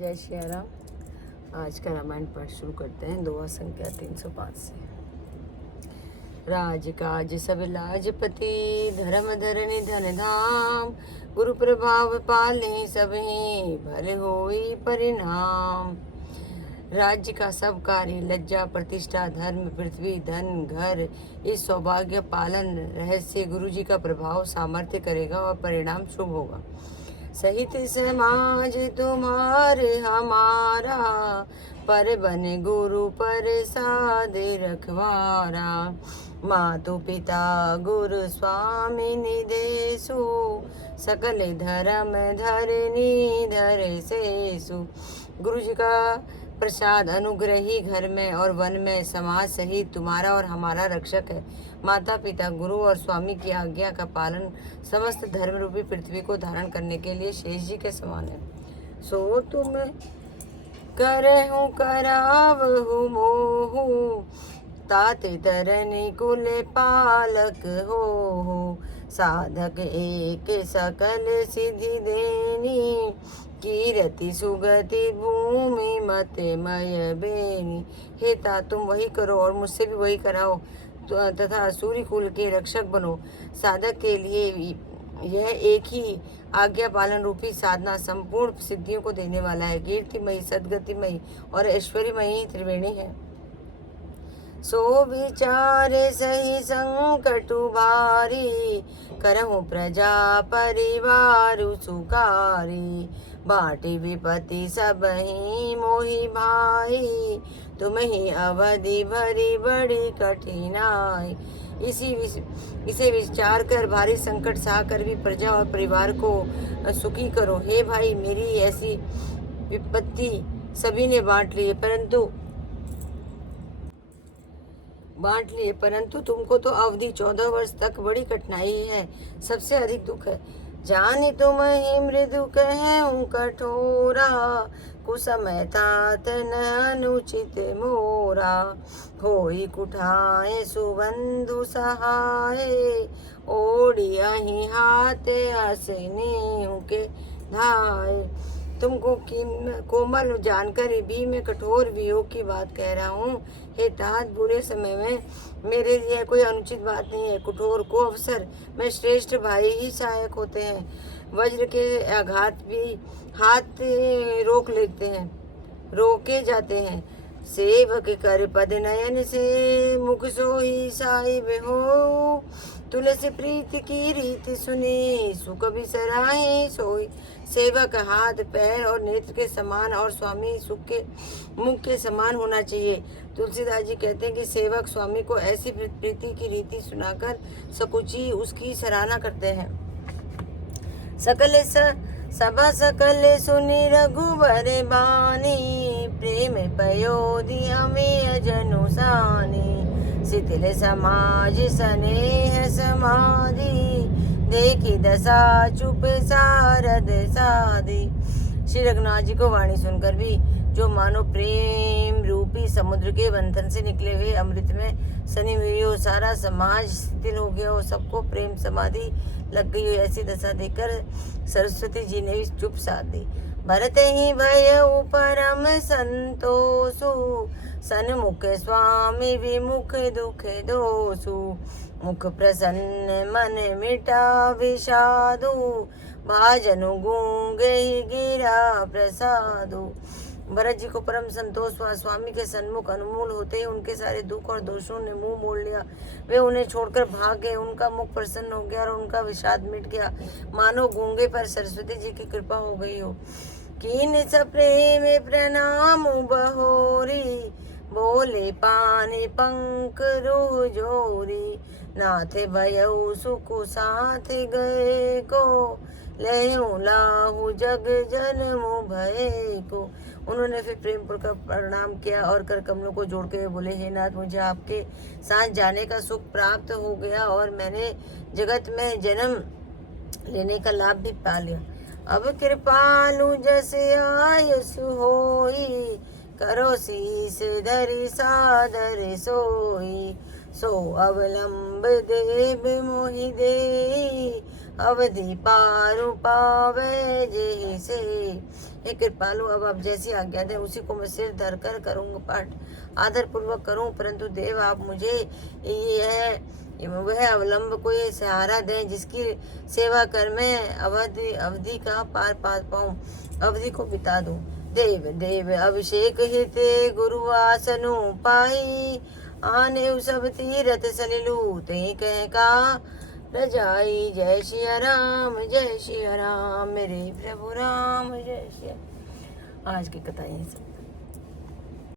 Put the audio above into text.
जय श्री राम। आज का रामायण पाठ शुरू करते हैं। दोहा संख्या 305 से। राज काज सब लाजपति, धर्म धरणी धन धाम, गुरु प्रभाव पाले सबही, भले होई परिणाम। राज्य का सब कार्य, लज्जा प्रतिष्ठा धर्म पृथ्वी धन घर, इस सौभाग्य पालन रहस्य गुरु जी का प्रभाव सामर्थ्य करेगा और परिणाम शुभ होगा। सहित समाज तुम्हारे हमारा, पर बने गुरु पर सादे रखवारा। मातु पिता गुरु स्वामी निदेशु, सकल धर्म धरनी धरे सेसु। गुरु जी का प्रसाद अनुग्रही घर में और वन में समाज सहित तुम्हारा और हमारा रक्षक है। माता पिता गुरु और स्वामी की आज्ञा का पालन समस्त धर्म रूपी पृथ्वी को धारण करने के लिए शेष जी के समान है। सो तुम करहु करावहु मोहु, ताते तरनी कुल पालक हो। साधक एक सकल सिद्धि देनी, कीरति सुगति भूमि मते मय बेनी। हे ता तुम वही करो और मुझसे भी वही कराओ, तथा सूर्य कुल के रक्षक बनो। साधक के लिए यह एक ही आज्ञा पालन रूपी साधना संपूर्ण सिद्धियों को देने वाला है। कीर्तिमयी सदगतिमयी और ऐश्वर्यमयी त्रिवेणी है। सो विचारे सही संकट भारी, करहु प्रजा परिवार सुकारी। बाटी विपत्ति सबही मोहि भाई, तुम ही अवधि भरी बड़ी कठिनाई। इसे विचार कर भारी संकट सहा कर भी प्रजा और परिवार को सुखी करो। हे भाई, मेरी ऐसी विपत्ति सभी ने बांट लिए, परंतु तुमको तो अवधि 14 वर्ष तक बड़ी कठिनाई है, सबसे अधिक दुख है। जानि तुम ही मृदु कहूँ कठोरा, कुसमय तात न अनुचित मोरा। होई कुठाए सुबंधु सहाय, ओढ़ी अहि हाथ हसने के धाय। तुमको कोमल जानकर भी मैं कठोर वियोग की बात कह रहा हूँ। हे तात, बुरे समय में मेरे लिए कोई अनुचित बात नहीं है। कठोर को अवसर में श्रेष्ठ भाई ही सहायक होते हैं। वज्र के आघात भी हाथ रोके जाते हैं। सेवक कर पद नयन से, मुख सोही साहिब हो। तुलसी प्रीति की रीति सुनी, सुख बिसराए सोई। सेवक हाथ पैर और नेत्र के समान और स्वामी सुख के मुख के समान होना चाहिए। तुलसीदास जी कहते हैं कि सेवक स्वामी को ऐसी प्रीति की रीति सुनाकर सकुची उसकी सराहना करते हैं। सभा सकल सुनि रघुबर बानी, प्रेम पयोधि हमें जनुसानी। शिथिल समाज स्नेह समाधि, देखी दशा चुप सारद साधी। श्री रघुनाथ जी को वाणी सुनकर भी जो मानो प्रेम रूपी समुद्र के बंधन से निकले हुए अमृत में सनी हुई हो, सारा समाज शिथिल हो गया हो, सबको प्रेम समाधि लग गई हो, ऐसी दशा देखकर सरस्वती जी ने भी चुप साध दी। भरत ही भय परम संतोषु, सन्मुख स्वामी विमुख दुख दोषु। मुख प्रसन्न मन मिटा विषादु, भाजनु गूंगे गिरा प्रसादु। भरत जी को परम संतोष हुआ। स्वामी के सन्मुख अनुमूल होते ही उनके सारे दुख और दोषों ने मुंह मोड़ लिया। वे उन्हें छोड़कर भाग गए। उनका मुख प्रसन्न हो गया और उनका विषाद मिट गया, मानो गूंगे पर सरस्वती जी की कृपा हो गई हो। कीन सप्रेम प्रणाम बहोरी, बोले पानी पंख रूह जोरी। नाथ भयउ सुख साथ गए को, लेहु लाहु जग जन्म भय को। उन्होंने फिर प्रेम पूर्वक प्रणाम किया और कर कमलों को जोड़ के बोले, हे नाथ, मुझे आपके साथ जाने का सुख प्राप्त हो गया और मैंने जगत में जन्म लेने का लाभ भी पा लिया। अब कृपालु जस आयसु होई, करो शीस धरि सादर सोई। सो अवलंब देव मोहि देई, अवधि पारु पावे जे से। हे कृपालु, अब आप जैसी आज्ञा दें उसी को मैं सिर धर कर करूँगा पाठ, आदर पूर्वक करूँ। परंतु देव आप मुझे वह अवलंब को ये सहारा दें जिसकी सेवा कर मैं अवधि का पार पार पाऊँ, अवधि को बिता दूँ। देव देव अभिषेक हिते गुरु आसनु पाई, आने सब तीरथ सलिलू ते कह का रजाई। जय सिया राम जय सिया राम, मेरे प्रभु राम जय सिया। आज की कथा यहीं से।